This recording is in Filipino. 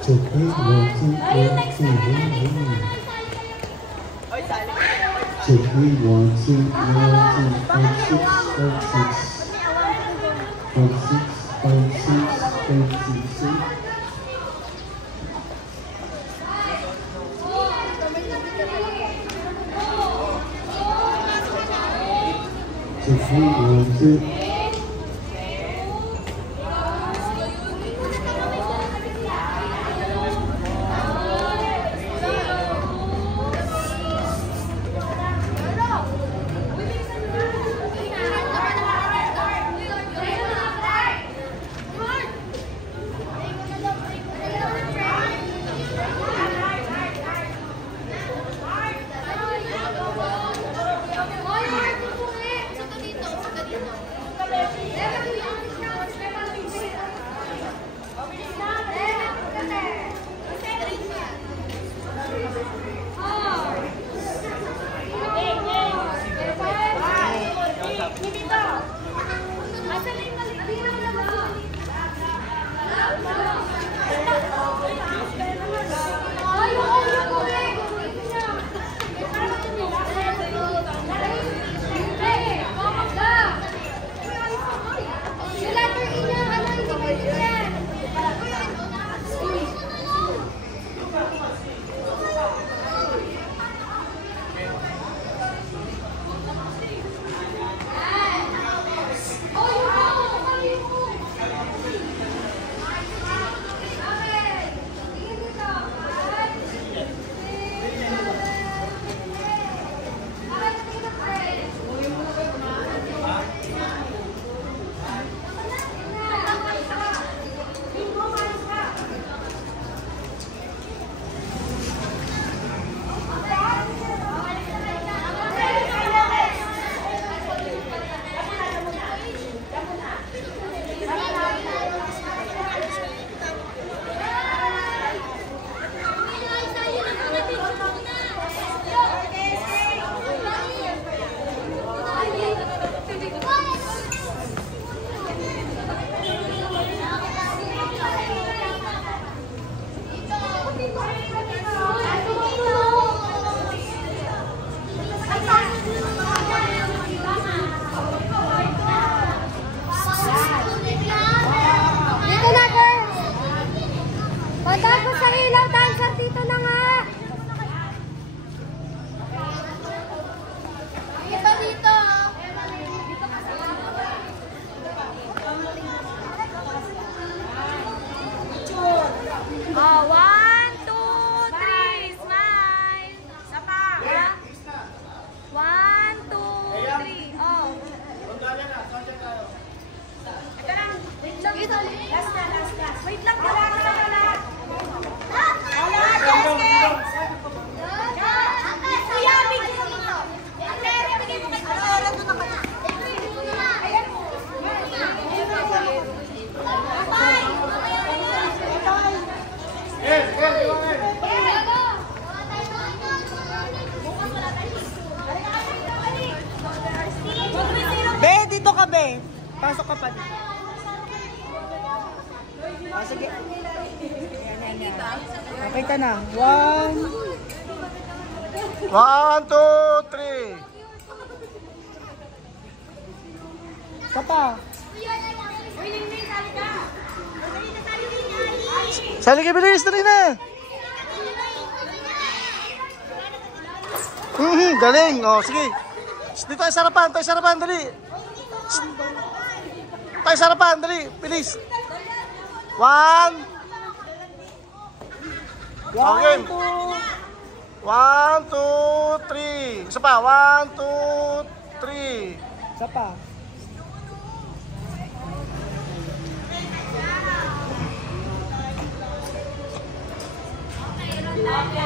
Check it, 1, 2, 1, 2, 1. Check it, 1, 2, 1, 2, 5, 6, 5, 6. 5, 6, 5, 6, 5, 6, 6. Check it, 1, 2. Dito ka, be. Pasok ka pa dito. Oh, sige. Okay ka na. 1, 2, 3. Isa pa. Sali ka, bilis. Dali na. Galing. Oh, sige. Dito tayo sarapan. Tayo sarapan. Dali. Tayo sarapan. Dali. Bilis. 1. Okay. 1, 2, 3. Isa pa. 1, 2, 3. Isa pa. Okay.